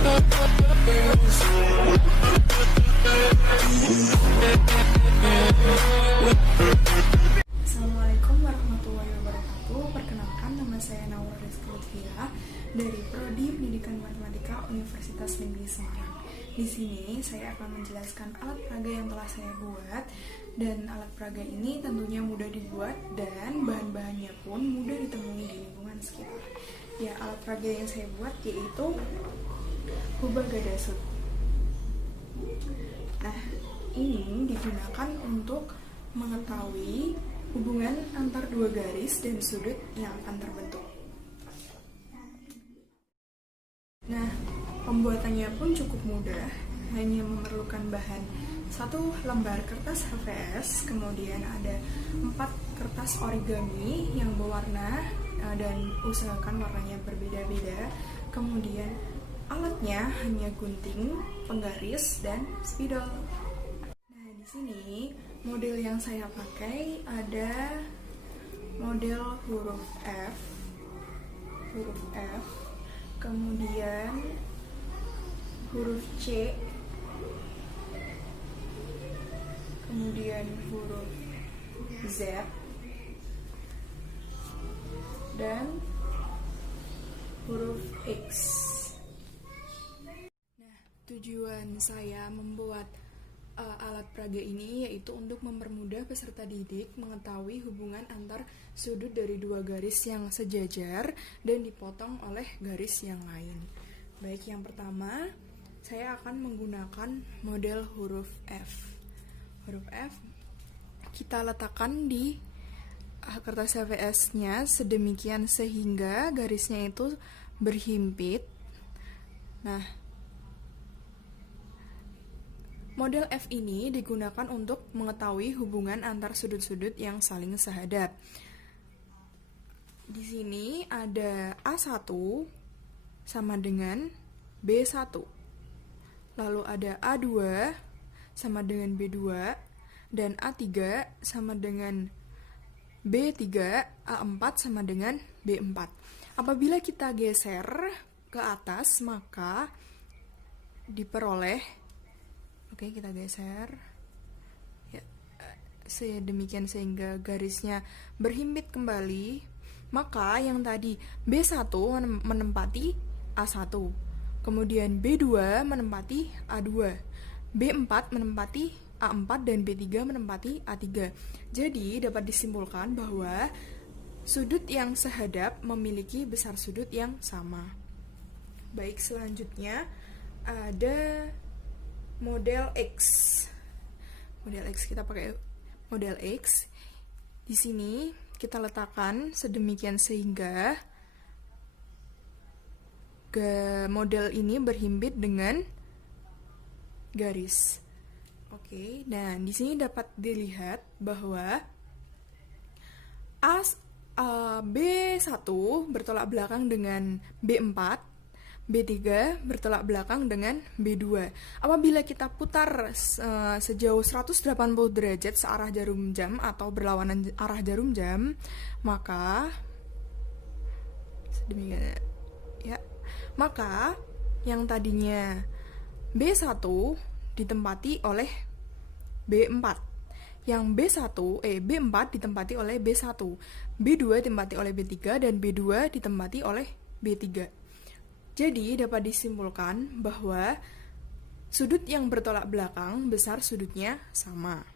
Assalamualaikum warahmatullahi wabarakatuh. Perkenalkan, nama saya Naura Rizky Lutfia dari Prodi Pendidikan Matematika Universitas Negeri Semarang. Di sini saya akan menjelaskan alat peraga yang telah saya buat, dan alat peraga ini tentunya mudah dibuat dan bahan-bahannya pun mudah ditemui di lingkungan sekitar. Ya, alat peraga yang saya buat yaitu hubah gada sud. Nah, ini digunakan untuk mengetahui hubungan antar dua garis dan sudut yang akan terbentuk. Nah, pembuatannya pun cukup mudah, hanya memerlukan bahan 1 lembar kertas HVS, kemudian ada 4 kertas origami yang berwarna dan usahakan warnanya berbeda-beda. Kemudian alatnya hanya gunting, penggaris, dan spidol. Nah, di sini model yang saya pakai ada model huruf F, kemudian huruf C, kemudian huruf Z, dan huruf X. Nah, tujuan saya membuat alat peraga ini yaitu untuk mempermudah peserta didik mengetahui hubungan antar sudut dari dua garis yang sejajar dan dipotong oleh garis yang lain. Baik, yang pertama saya akan menggunakan model huruf F. Huruf F kita letakkan di kertas HVS-nya sedemikian sehingga garisnya itu berhimpit. Nah, model F ini digunakan untuk mengetahui hubungan antar sudut-sudut yang saling sehadap. Di sini ada A1 sama dengan B1. Lalu ada A2 sama dengan B2 dan A3 sama dengan B3, A4 sama dengan B4. Apabila kita geser ke atas, maka diperoleh, oke, kita geser ya, sedemikian sehingga garisnya berhimpit kembali. Maka yang tadi B1 menempati A1, kemudian B2 menempati A2, B4 menempati A4, dan B3 menempati A3. Jadi dapat disimpulkan bahwa sudut yang sehadap memiliki besar sudut yang sama. Baik, selanjutnya ada model X. Model X, kita pakai model X. Di sini kita letakkan sedemikian sehingga model ini berhimpit dengan garis. Oke, nah di sini dapat dilihat bahwa B1 bertolak belakang dengan B4, B3 bertolak belakang dengan B2. Apabila kita putar sejauh 180 derajat searah jarum jam atau berlawanan arah jarum jam, maka sedemikian ya. Maka yang tadinya B1 ditempati oleh B4. Yang B4 ditempati oleh B1. B2 ditempati oleh B3 dan B2 ditempati oleh B3. Jadi dapat disimpulkan bahwa sudut yang bertolak belakang besar sudutnya sama.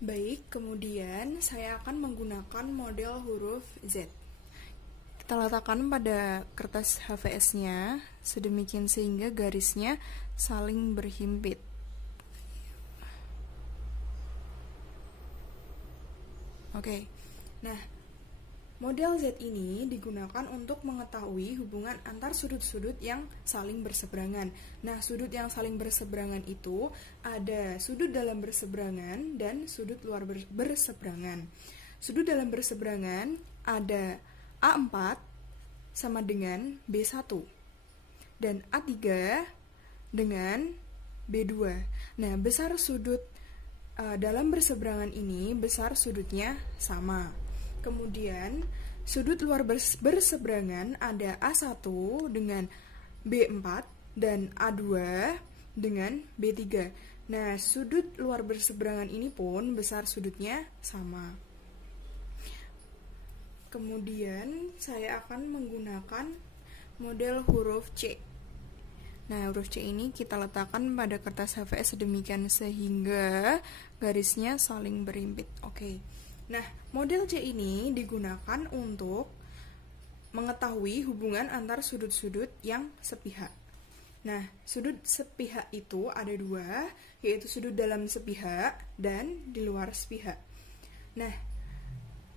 Baik, kemudian saya akan menggunakan model huruf Z. Kita letakkan pada kertas HVS-nya sedemikian sehingga garisnya saling berhimpit. Oke, nah model Z ini digunakan untuk mengetahui hubungan antar sudut-sudut yang saling berseberangan. Nah, sudut yang saling berseberangan itu ada sudut dalam berseberangan dan sudut luar berseberangan. Sudut dalam berseberangan ada A4 sama dengan B1 dan A3 dengan B2. Nah, besar sudut dalam berseberangan ini besar sudutnya sama. Kemudian sudut luar berseberangan ada A1 dengan B4 dan A2 dengan B3. Nah, sudut luar berseberangan ini pun besar sudutnya sama. Kemudian saya akan menggunakan model huruf C. Nah, huruf C ini kita letakkan pada kertas HVS sedemikian sehingga garisnya saling berimpit. Oke. Nah, model C ini digunakan untuk mengetahui hubungan antar sudut-sudut yang sepihak. Nah, sudut sepihak itu ada dua, yaitu sudut dalam sepihak dan di luar sepihak. Nah,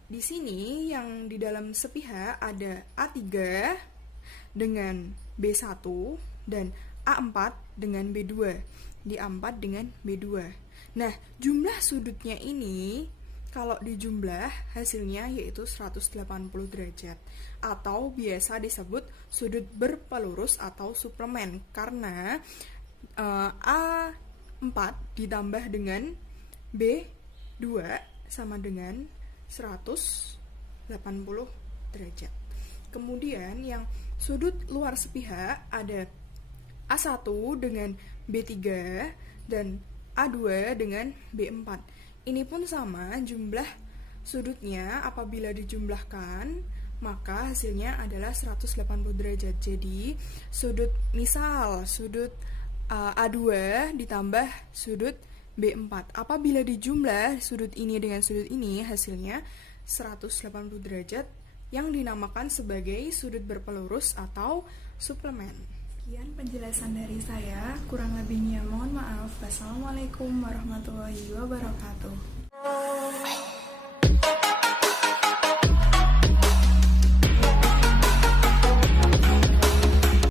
di sini yang di dalam sepihak ada A3 dengan B1 dan A4 dengan B2. Di A4 dengan B2. Nah, jumlah sudutnya ini kalau dijumlah hasilnya yaitu 180 derajat atau biasa disebut sudut berpelurus atau suplemen karena A4 ditambah dengan B2 sama dengan 180 derajat. Kemudian yang sudut luar sepihak ada A1 dengan B3 dan A2 dengan B4. Ini pun sama, jumlah sudutnya apabila dijumlahkan maka hasilnya adalah 180 derajat. Jadi sudut A2 ditambah sudut B4. Apabila dijumlah sudut ini dengan sudut ini, hasilnya 180 derajat yang dinamakan sebagai sudut berpelurus atau suplemen. Sekian penjelasan dari saya, kurang lebihnya mohon maaf. Wassalamualaikum warahmatullahi wabarakatuh.